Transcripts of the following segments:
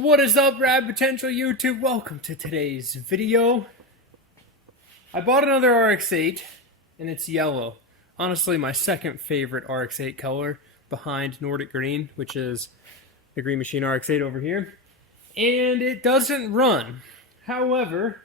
What is up, Rad Potential YouTube? Welcome to today's video. I bought another RX8 and it's yellow. Honestly, my second favorite RX8 color behind Nordic Green, which is the Green Machine RX8 over here. And it doesn't run. However,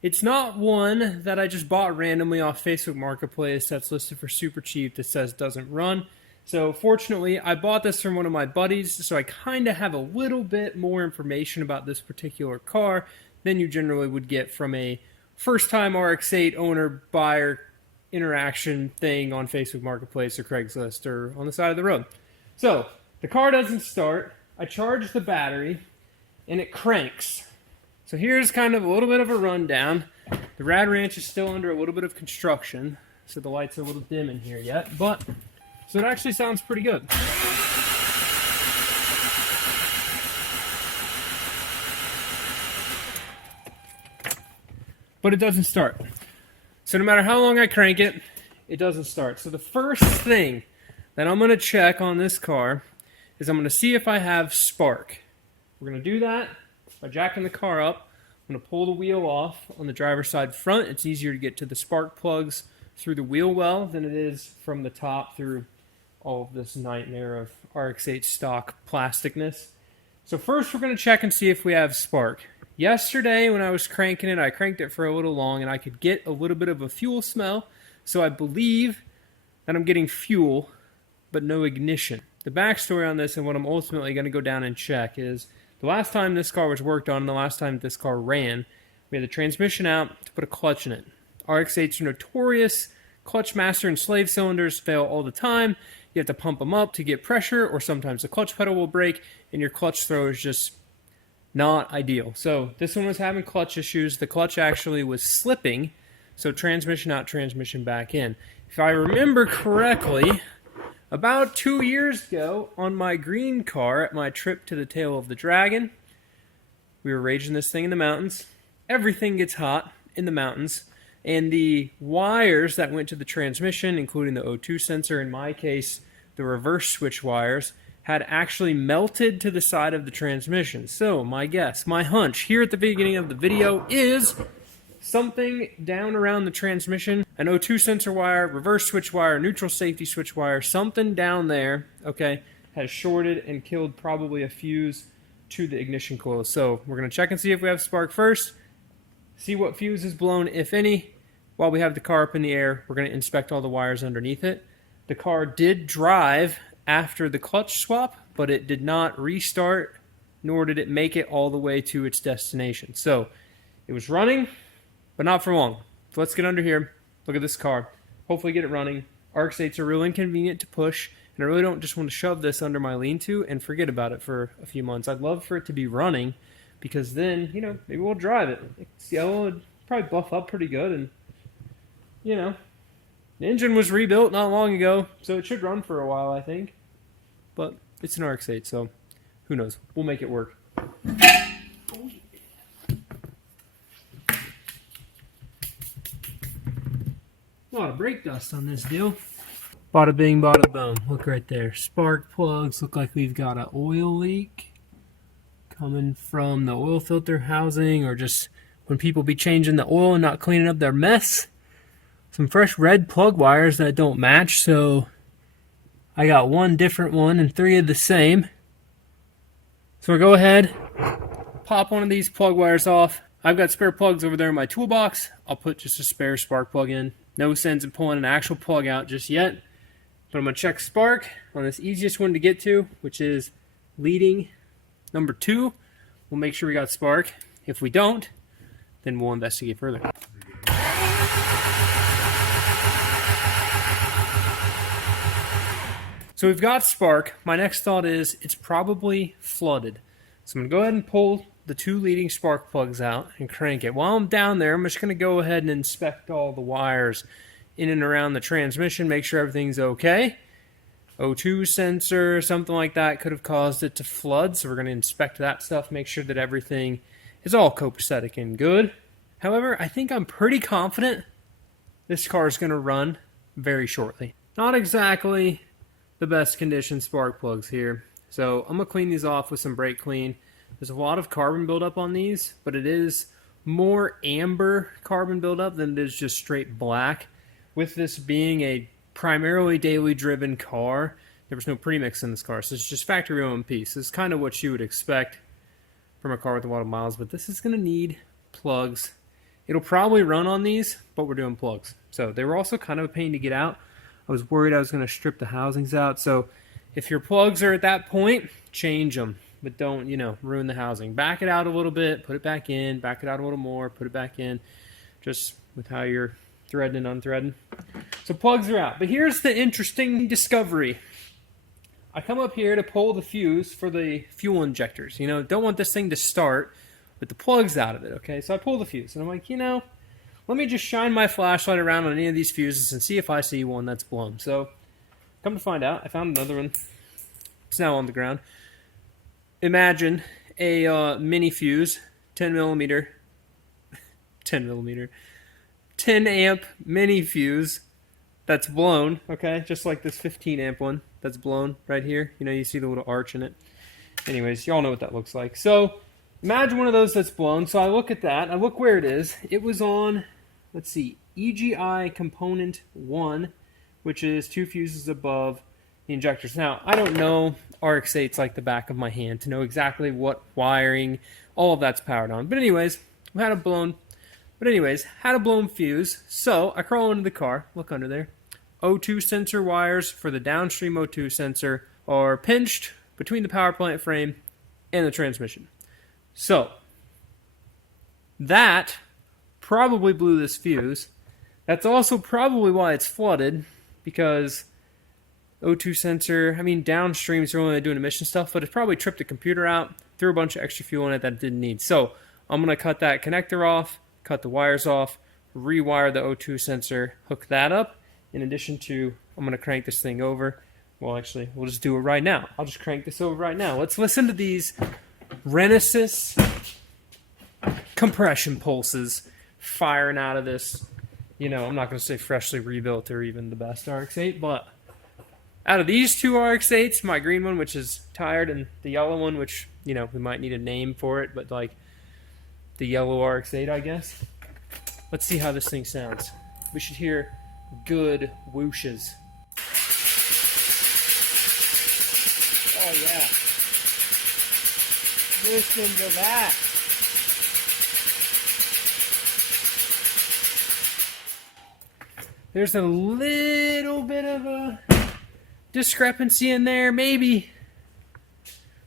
it's not one that I just bought randomly off Facebook Marketplace that's listed for super cheap that says doesn't run. So fortunately, I bought this from one of my buddies, so I kind of have a little bit more information about this particular car than you generally would get from a first-time RX8 owner-buyer interaction thing on Facebook Marketplace or Craigslist or on the side of the road. So, the car doesn't start, I charge the battery, and it cranks. So here's kind of a little bit of a rundown. The Rad Ranch is still under a little bit of construction, so the lights are a little dim in here yet, but so it actually sounds pretty good. But it doesn't start. So no matter how long I crank it, it doesn't start. So the first thing that I'm going to check on this car is I'm going to see if I have spark. We're going to do that by jacking the car up. I'm going to pull the wheel off on the driver's side front. It's easier to get to the spark plugs through the wheel well than it is from the top through all of this nightmare of RX8 stock plasticness. So first we're going to check and see if we have spark. Yesterday when I was cranking it, I cranked it for a little long and I could get a little bit of a fuel smell. So I believe that I'm getting fuel, but no ignition. The backstory on this and what I'm ultimately going to go down and check is the last time this car was worked on and the last time this car ran, we had the transmission out to put a clutch in it. RX8s are notorious. Clutch master and slave cylinders fail all the time. You have to pump them up to get pressure, or sometimes the clutch pedal will break, and your clutch throw is just not ideal. So this one was having clutch issues. The clutch actually was slipping, so transmission out, transmission back in. If I remember correctly, about 2 years ago on my green car at my trip to the Tail of the Dragon, we were raging this thing in the mountains. Everything gets hot in the mountains. And the wires that went to the transmission, including the O2 sensor, in my case, the reverse switch wires, had actually melted to the side of the transmission. So, my guess, my hunch here at the beginning of the video is something down around the transmission, an O2 sensor wire, reverse switch wire, neutral safety switch wire, something down there, okay, has shorted and killed probably a fuse to the ignition coil. So, we're going to check and see if we have spark first. See what fuse is blown, if any. While we have the car up in the air, we're going to inspect all the wires underneath it. The car did drive after the clutch swap, but it did not restart, nor did it make it all the way to its destination. So, it was running, but not for long. So let's get under here, look at this car, hopefully get it running. RX8s are real inconvenient to push, and I really don't just want to shove this under my lean-to and forget about it for a few months. I'd love for it to be running, because then, you know, maybe we'll drive it. It's yellow, it'd probably buff up pretty good, and, you know, the engine was rebuilt not long ago, so it should run for a while, I think. But it's an RX8, so who knows? We'll make it work. A lot of brake dust on this deal. Bada bing, bada boom. Look right there. Spark plugs. Look like we've got an oil leak coming from the oil filter housing, or just when people be changing the oil and not cleaning up their mess. Some fresh red plug wires that don't match, so I got one different one and three of the same. So we'll go ahead, pop one of these plug wires off. I've got spare plugs over there in my toolbox. I'll put just a spare spark plug in. No sense in pulling an actual plug out just yet. But I'm going to check spark on this easiest one to get to, which is leading number 2. We'll make sure we got spark. If we don't, then we'll investigate further. So we've got spark. My next thought is it's probably flooded. So I'm going to go ahead and pull the 2 leading spark plugs out and crank it. While I'm down there, I'm just going to go ahead and inspect all the wires in and around the transmission, make sure everything's okay. O2 sensor, something like that could have caused it to flood, so we're going to inspect that stuff, make sure that everything is all copacetic and good. However, I think I'm pretty confident this car is going to run very shortly. Not exactly the best condition spark plugs here. So I'm going to clean these off with some brake clean. There's a lot of carbon buildup on these, but it is more amber carbon buildup than it is just straight black. With this being a primarily daily driven car, there was no premix in this car, so it's just factory OMP. So it's kind of what you would expect from a car with a lot of miles, but this is going to need plugs. It'll probably run on these, but we're doing plugs. So they were also kind of a pain to get out. I was worried I was going to strip the housings out. So if your plugs are at that point, change them. But don't, ruin the housing. Back it out a little bit, put it back in, back it out a little more, put it back in. Just with how you're threading and unthreading. So plugs are out. But here's the interesting discovery. I come up here to pull the fuse for the fuel injectors. Don't want this thing to start with the plugs out of it, okay? So I pull the fuse, and I'm like, let me just shine my flashlight around on any of these fuses and see if I see one that's blown. So come to find out, I found another one. It's now on the ground. Imagine a mini fuse, 10 amp mini fuse that's blown, okay? Just like this 15 amp one that's blown right here. You see the little arch in it. Anyways, y'all know what that looks like. So imagine one of those that's blown. So I look at that. I look where it is. It was on, let's see, EGI component 1, which is 2 fuses above the injectors. Now, I don't know RX8s like the back of my hand to know exactly what wiring, all of that's powered on. But anyways, had a blown fuse. So I crawl into the car, look under there. O2 sensor wires for the downstream O2 sensor are pinched between the power plant frame and the transmission. So that probably blew this fuse. That's also probably why it's flooded, because O2 sensor, downstreams are only doing emission stuff, but it probably tripped the computer out, threw a bunch of extra fuel in it that it didn't need. So I'm going to cut that connector off, cut the wires off, rewire the O2 sensor, hook that up. In addition to, I'm going to crank this thing over. Well, actually, we'll just do it right now. I'll just crank this over right now. Let's listen to these Renesis compression pulses firing out of this. I'm not going to say freshly rebuilt or even the best RX8, but out of these two RX8s, my green one, which is tired, and the yellow one, which, we might need a name for it, but like the yellow RX8, I guess. Let's see how this thing sounds. We should hear good whooshes. Oh, yeah. Listen to that. There's a little bit of a discrepancy in there, maybe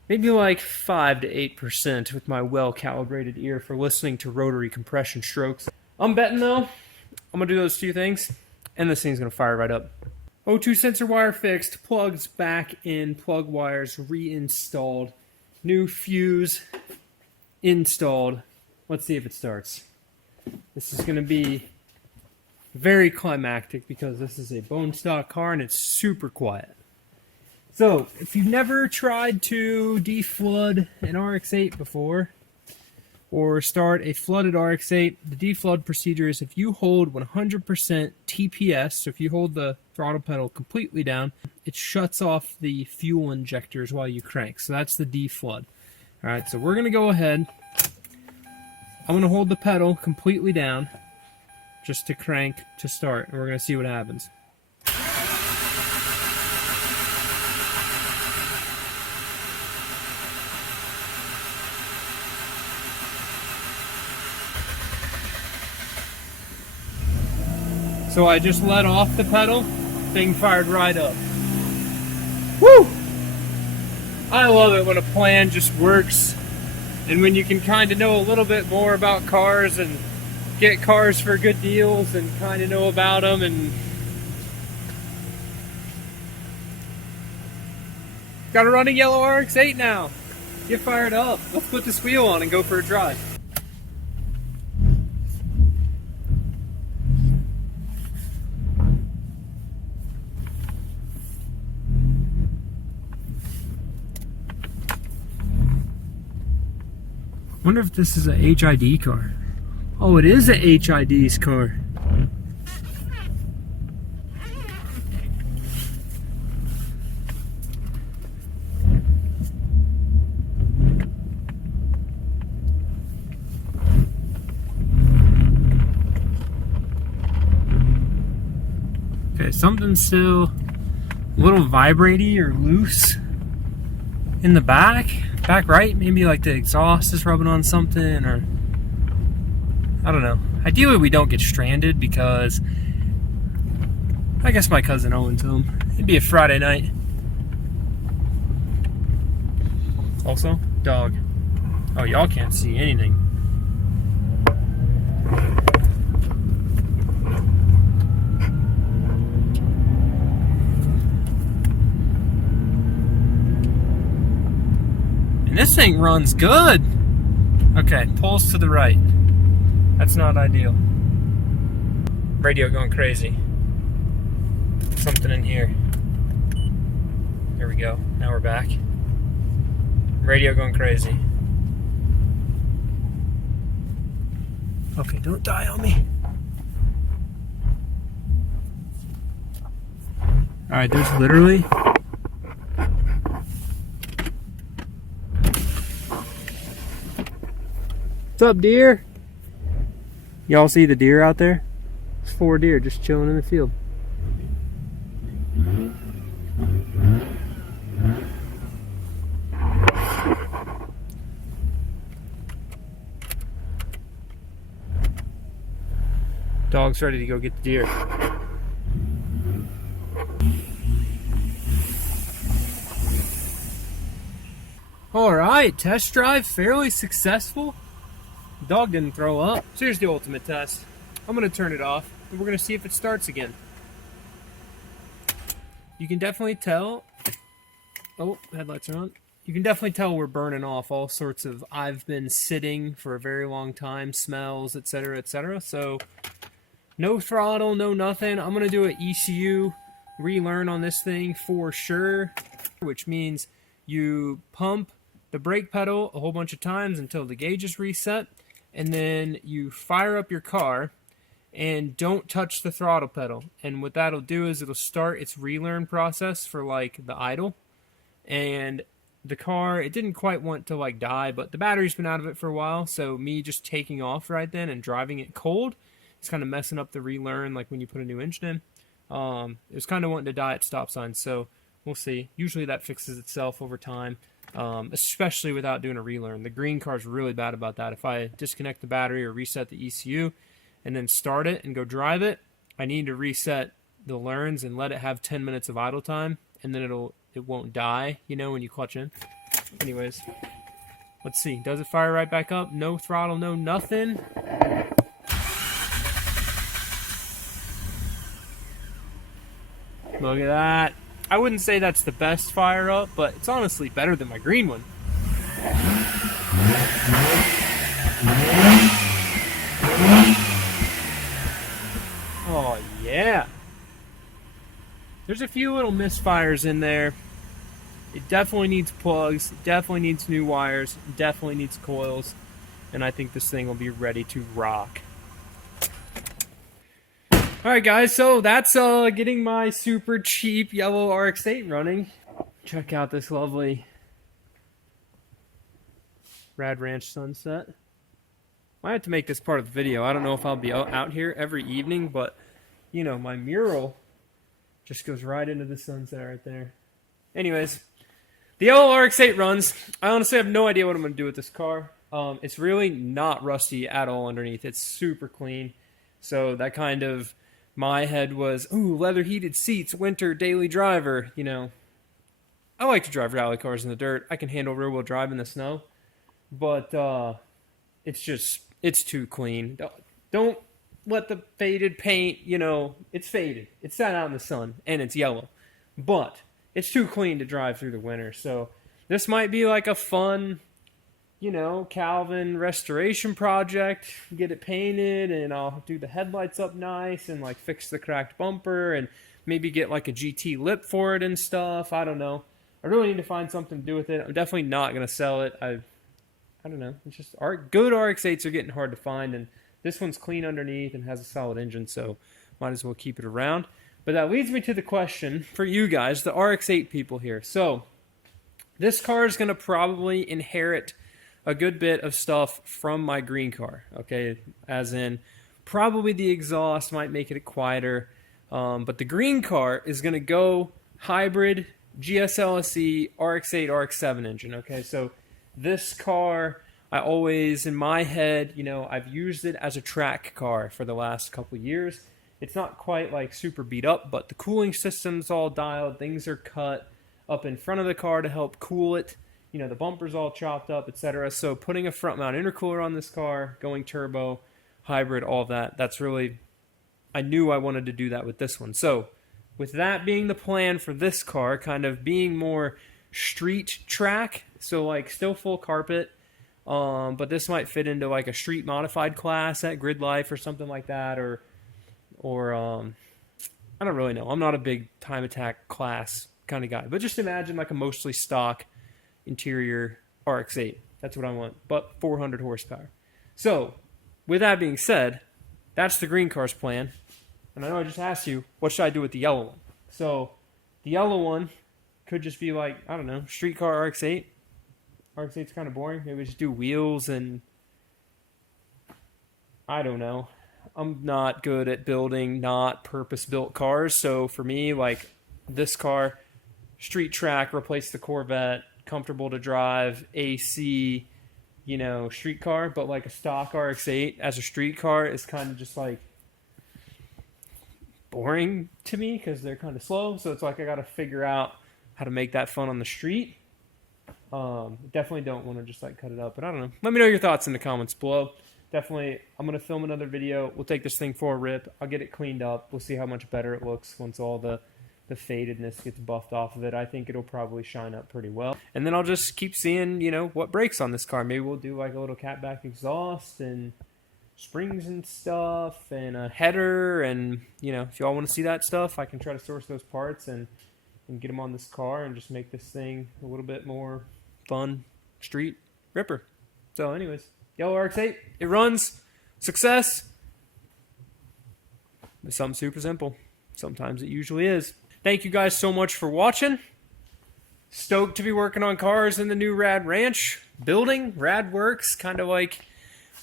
like 5 to 8% with my well-calibrated ear for listening to rotary compression strokes. I'm betting, though, I'm going to do those two things, and this thing's going to fire right up. O2 sensor wire fixed, plugs back in, plug wires reinstalled, new fuse installed. Let's see if it starts. This is going to be very climactic because this is a bone stock car and it's super quiet. So, if you've never tried to deflood an RX8 before, or start a flooded RX8, the deflood procedure is if you hold 100% TPS, so if you hold the throttle pedal completely down, it shuts off the fuel injectors while you crank. So that's the deflood. Alright, so we're going to go ahead. I'm going to hold the pedal completely down just to crank to start, and we're going to see what happens. So I just let off the pedal, thing fired right up. Woo! I love it when a plan just works, and when you can kind of know a little bit more about cars and get cars for good deals and kind of know about them. And got a running yellow RX8 now. Get fired up. Let's put this wheel on and go for a drive. Wonder if this is a HID car. Oh, it is a HID's car. Okay, something's still a little vibraty or loose in the back right. Maybe like the exhaust is rubbing on something, or I don't know. Ideally we don't get stranded because I guess my cousin owns them. It'd be a Friday night. Also, dog. Oh, y'all can't see anything. And this thing runs good. Okay, pulls to the right. That's not ideal. Radio going crazy. Something in here. Here we go. Now we're back. Radio going crazy. Okay, don't die on me. Alright, there's literally... What's up, deer? Y'all see the deer out there? It's 4 deer just chilling in the field. Dog's ready to go get the deer. Alright, test drive fairly successful. Dog didn't throw up. So here's the ultimate test. I'm going to turn it off, and we're going to see if it starts again. You can definitely tell... Oh, headlights are on. You can definitely tell we're burning off all sorts of I've been sitting for a very long time, smells, etc., etc. So, no throttle, no nothing. I'm going to do an ECU relearn on this thing for sure, which means you pump the brake pedal a whole bunch of times until the gauge is reset, and then you fire up your car and don't touch the throttle pedal. And what that'll do is it'll start its relearn process for like the idle. And the car, it didn't quite want to like die, but the battery's been out of it for a while, so me just taking off right then and driving it cold, it's kind of messing up the relearn like when you put a new engine in. It was kind of wanting to die at stop signs, so we'll see. Usually that fixes itself over time. Especially without doing a relearn. The green car's really bad about that. If I disconnect the battery or reset the ECU and then start it and go drive it, I need to reset the learns and let it have 10 minutes of idle time, and then it won't die, you know, when you clutch in. Anyways, let's see. Does it fire right back up? No throttle, no nothing. Look at that. I wouldn't say that's the best fire up, but it's honestly better than my green one. Oh, yeah. There's a few little misfires in there. It definitely needs plugs, it definitely needs new wires, it definitely needs coils, and I think this thing will be ready to rock. Alright guys, so that's getting my super cheap yellow RX8 running. Check out this lovely Rad Ranch sunset. I have to make this part of the video. I don't know if I'll be out here every evening, but you know, my mural just goes right into the sunset right there. Anyways, the yellow RX8 runs. I honestly have no idea what I'm going to do with this car. It's really not rusty at all underneath. It's super clean. So that kind of... My head was, ooh, leather heated seats, winter, daily driver, you know. I like to drive rally cars in the dirt. I can handle rear wheel drive in the snow. But it's too clean. Don't let the faded paint, you know, it's faded. It's sat out in the sun, and it's yellow. But it's too clean to drive through the winter. So this might be like a fun, you know, Calvin restoration project. Get it painted, and I'll do the headlights up nice and like fix the cracked bumper and maybe get like a GT lip for it and stuff. I don't know. I really need to find something to do with it. I'm definitely not going to sell it. I don't know. It's just good RX8s are getting hard to find, and this one's clean underneath and has a solid engine, so might as well keep it around. But that leads me to the question for you guys, the RX8 people here. So this car is going to probably inherit a good bit of stuff from my green car, okay? As in, probably the exhaust might make it quieter. But the green car is going to go hybrid GSLSE RX8 RX7 engine. Okay, so this car, I always, in my head, you know, I've used it as a track car for the last couple years. It's not quite like super beat up, but the cooling system's all dialed. Things are cut up in front of the car to help cool it. You know, the bumper's all chopped up, etc. So putting a front mount intercooler on this car, going turbo, hybrid, all that, that's really, I knew I wanted to do that with this one. So with that being the plan for this car, kind of being more street track, so like still full carpet, but this might fit into like a street modified class at Grid Life or something like that, or I don't really know. I'm not a big time attack class kind of guy, but just imagine like a mostly stock interior RX8. That's what I want, but 400 horsepower. So with that being said, that's the green car's plan. And I know I just asked you, what should I do with the yellow one? So the yellow one could just be like, I don't know, street car RX8. RX8's kind of boring. Maybe just do wheels and I don't know. I'm not good at building not purpose-built cars. So for me, like this car, street track, replace the Corvette, comfortable to drive, AC, you know, street car. But like a stock RX8 as a street car is kind of just like boring to me because they're kind of slow. So it's like I got to figure out how to make that fun on the street. Definitely don't want to just like cut it up, but I don't know. Let me know your thoughts in the comments below. Definitely, I'm going to film another video. We'll take this thing for a rip. I'll get it cleaned up. We'll see how much better it looks once all the fadedness gets buffed off of it. I think it'll probably shine up pretty well. And then I'll just keep seeing, you know, what breaks on this car. Maybe we'll do like a little catback exhaust and springs and stuff and a header. And, you know, if y'all want to see that stuff, I can try to source those parts and get them on this car and just make this thing a little bit more fun street ripper. So anyways, yellow RX8, it runs, success. It's something super simple. Sometimes it usually is. Thank you guys so much for watching. Stoked to be working on cars in the new Rad Ranch building. Rad Works, kind of like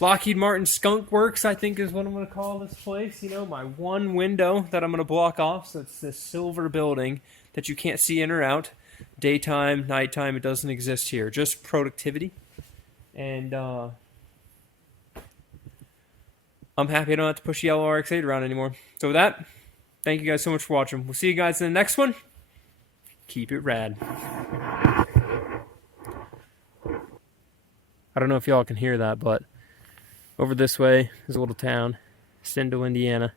Lockheed Martin Skunk Works, I think is what I'm going to call this place. You know, my one window that I'm going to block off. So it's this silver building that you can't see in or out. Daytime, nighttime, it doesn't exist here. Just productivity. And I'm happy I don't have to push the yellow RX8 around anymore. So with that, thank you guys so much for watching. We'll see you guys in the next one. Keep it rad. I don't know if y'all can hear that, but over this way is a little town, Stendal, Indiana.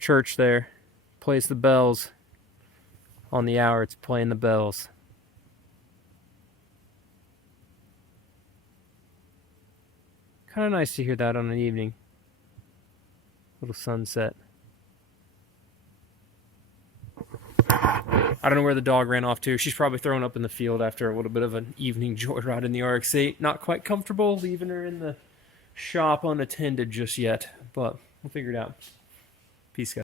Church there. Plays the bells. On the hour, it's playing the bells. Kind of nice to hear that on an evening. Little sunset. I don't know where the dog ran off to. She's probably thrown up in the field after a little bit of an evening joyride in the RX8. Not quite comfortable leaving her in the shop unattended just yet, but we'll figure it out. Peace, guys.